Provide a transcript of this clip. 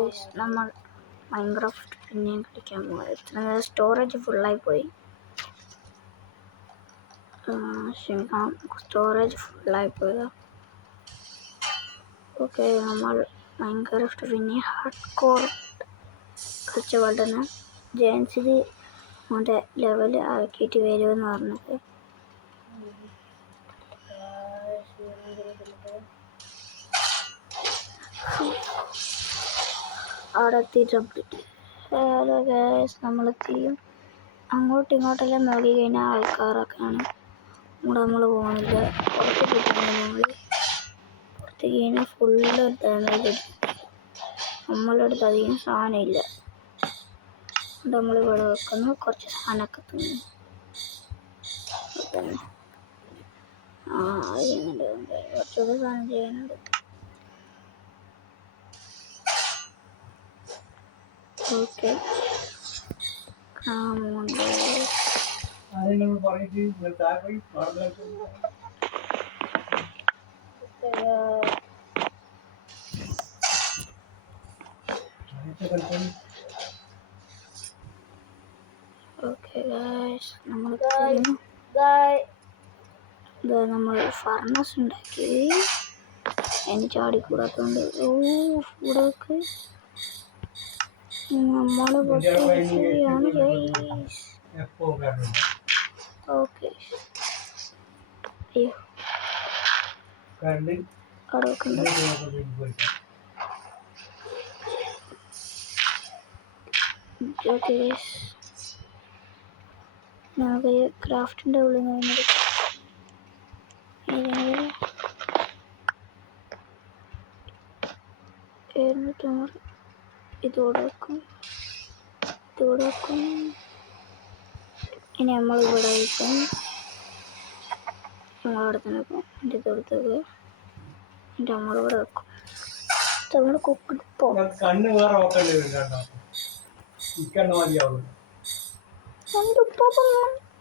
നമ്മൾ മൈൻക്രാഫ്റ്റ് പിന്നെയും കളിക്കാൻ പോകുന്നത്. സ്റ്റോറേജ് ഫുള്ളായി പോയി. ക്ഷമിക്കണം, സ്റ്റോറേജ് ഫുള്ളായി പോയതാ. ഓക്കെ, നമ്മൾ മൈൻക്രാഫ്റ്റ് പിന്നെ ഹാർഡ് കോർ കളിച്ച പോലെ തന്നെ ജയൻസിൽ അവൻ്റെ ലെവൽ ആക്കിയിട്ട് വരുമെന്ന് പറഞ്ഞത്. അവിടെ എത്തിയിട്ട് ഹലോ ഗൈസ്, നമ്മളെത്തിയും അങ്ങോട്ടും ഇങ്ങോട്ടെല്ലാം നോക്കി കഴിഞ്ഞാൽ ആൾക്കാരൊക്കെയാണ്. ഇവിടെ നമ്മൾ പോകുന്നില്ല. പുറത്തേക്ക് നമ്മൾ പുറത്തേക്ക് കഴിഞ്ഞാൽ ഫുള്ള് ഡാമേജ്. നമ്മളുടെ അടുത്ത് അധികം സാധനമില്ല. നമ്മളിവിടെ വെക്കുന്നു, കുറച്ച് സാധനമൊക്കെ തിന്നു. ചെയ്യുന്നുണ്ട്, കുറച്ചുകൂടി സാധനം ചെയ്യാനുണ്ട്. ഓക്കെ, ഓക്കെ ഗൈസ്, നമ്മൾ ഫർണസ് ഉണ്ടാക്കി. എനിക്ക് ചാടിക്കൂടാത്തോണ്ട് കൂടൊക്കെ നമ്മൾ പൊട്ടിയാണ് ഗൈസ്. ഓക്കെ, അയ്യോ അവിടെ ഓക്കെ ഗൈസ്, നമുക്ക് ക്രാഫ്റ്റിൻ്റെ ഉള്ളിൽ നിന്ന് ഇതോടെ വെക്കും. ഇനി നമ്മൾ ഇവിടെ വയ്ക്കും. നമ്മളവിടെ തന്നെ വെക്കും. എൻ്റെ തൊടുത്തത് എൻ്റെ നമ്മളിവിടെ വെക്കും. നമ്മൾ കുക്കിട്ട് പോകും.